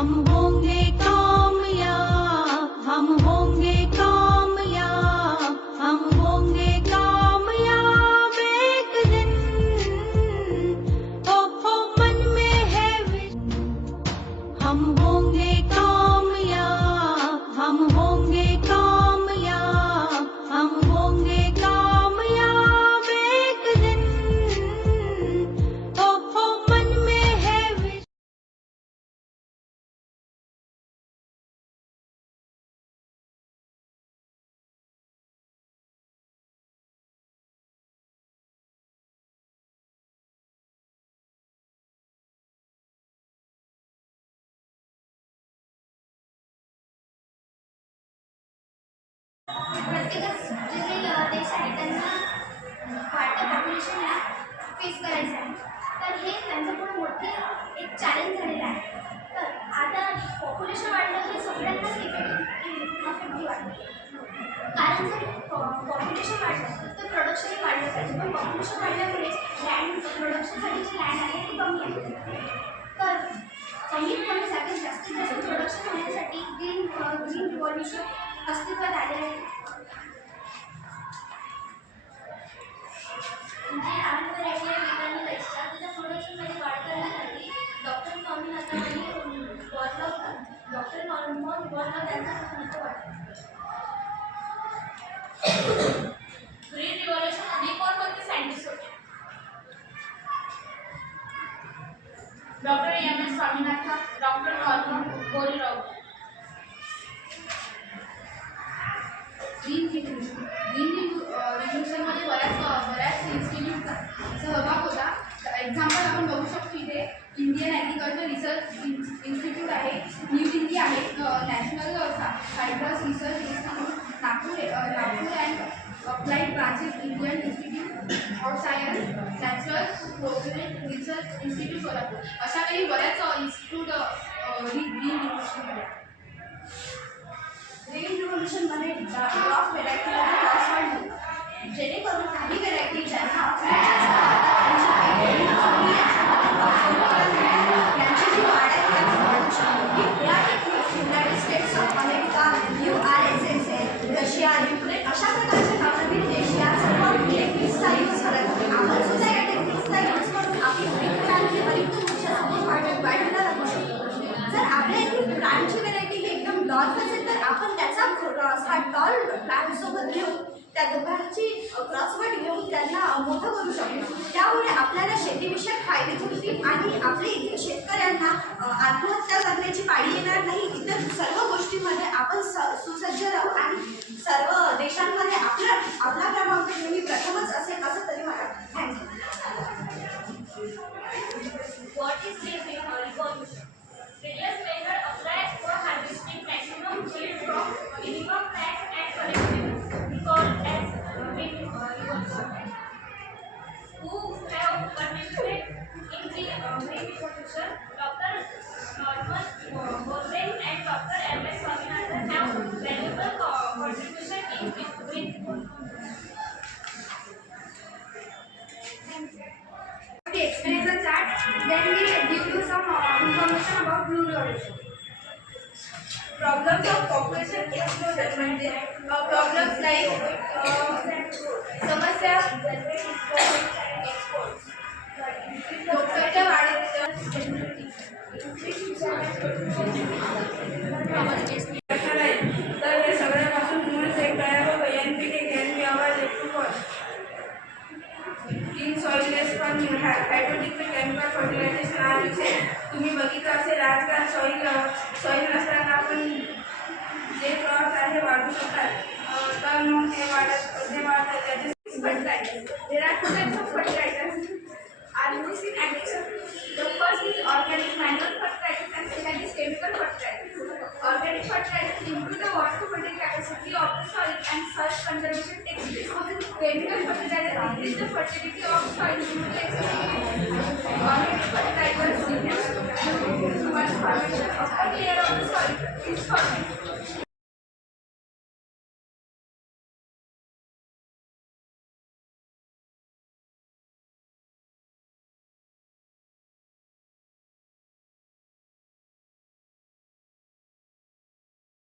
हम होंगे कामयाब, हम होंगे कामयाब, हम होंगे कामयाब एक दिन। ओ मन में है हम होंगे कामयाब, हम होंगे कामयाब, हम होंगे कामयाब एक दिन। ओ मन में है प्रत्येकच जे काही देश आहे त्यांना वाढत्या पॉप्युलेशनला फेस करायचं आहे. तर हे त्यांच्यापुढे मोठे एक चॅलेंज झालेलं आहे. तर आता पॉप्युलेशन वाढलं हे सगळ्यांनाच इफेक्टिव्ह वाटतं. कारण जर पॉप्युलेशन वाढलं तर प्रोडक्शनही वाढलं पाहिजे. पण पॉप्युलेशन वाढल्यामुळे लँड प्रोडक्शनसाठी जी लँड आहे ती कमी आहे. तर कमीत कमी जागेत जास्तीत जास्त प्रोडक्शन होण्यासाठी ग्रीन रिव्हॉल्युशन अस्तित्वात आले आहे. जे आठ व्हरायटी आहे वेगाने जायच्या त्याच्या प्रोडक्शनमध्ये वाढ करण्यासाठी डॉक्टर स्वामीनाथन आणि डॉक्टर नॉर्मन वॉर्लॉक यांचा महत्त्व वाटतं. ग्रीन रिव्हॉल्युशनमध्ये कोणकोणते सायंटिस्ट होते? Doctor M S Swaminathan, doctor Norman Borlaug. Green रिव्होल्यूशनमध्ये बऱ्याच इन्स्टिट्यूटचा सहभाग होता. एक्झाम्पल आपण बघू शकतो इथे इंडियन ॲग्रिकल्चर रिसर्च इन्स्टिट्यूट आहे, न्यू दिल्ली आहे, national citrus research institute Nagpur and applied branches, Indian institute of science, natural progress research institute Solapur. अशा काही बऱ्याच इन्स्टिट्यूट ग्रीन रिव्होल्यूशनमध्ये. ग्रीन रिव्होल्यूशनमध्ये क्रॉप व्हेरायटीला क्रॉस वाढली, जेणेकरून काही व्हेरायटी ज्यांना यांची जी वाढ आहे त्या वाढू शकते. या United states of America, URSS, Russia, Ukraine अशा प्रकारचे नवनवीन देश या सर्व टेक्निक्सचा यूज करत होते. आपण सुद्धा या टेक्निक्सचा यूज करून आपली हरितक्रांती हरित ऊर्जा वाढीला लागू शकतो. जर आपल्या इथे प्लांटची व्हेरायटी ही एकदम डॉर्फ असेल तर आपण त्याचा हा टॉल प्लांटसोबत घेऊन त्या दोघांची क्रॉसवर्ड घेऊन त्यांना मोठं करू शकतो. त्यामुळे आपल्याला शेतीविषयक फायदे होतील आणि आपल्या इथे शेतकऱ्यांना आत्महत्या करण्याची पाळी येणार नाही. इतर सर्व गोष्टींमध्ये आपण सुसज्ज राहू आणि सर्व देशांमध्ये आपला क्रमांक नेहमी प्रथमच असेल असं तरी मला वाटतं. Thank you. What is green revolution? Various methods applied for harvesting maximum yield from minimum plants and collecting called as green revolution. Who have participated in the green revolution? Dr. Norman Borlaug and Dr. M. S. Swaminathan have valuable contribution in green revolution. We explain the chart, then we give you some information about blue revolution. Problems of population explosion म्हणजे problems like समस्या लोकसंख्या वाढीच्या तर हे सगळ्यापासून मूळ एक तयार होतो. NPK NP आवाज in soil response hydraulic chemical fertilization हा विषय तुम्ही बघितलं असेल. आजकाल सॉइल नसताना आपण जे क्रॉप्स आहे वाढू शकतात. तर मग ते वाढतात त्याचे fertilizers. There are two types of fertilizers are used in agriculture. The first is organic manual fertilizers and second is chemical fertilizers. Organic fertilizers improve the water holding capacity of the soil and soil conservation takes place. Chemical fertilizers increase the fertility of soil due to excessive organic fertilizers reduce formation of the layer of the soil is fertile.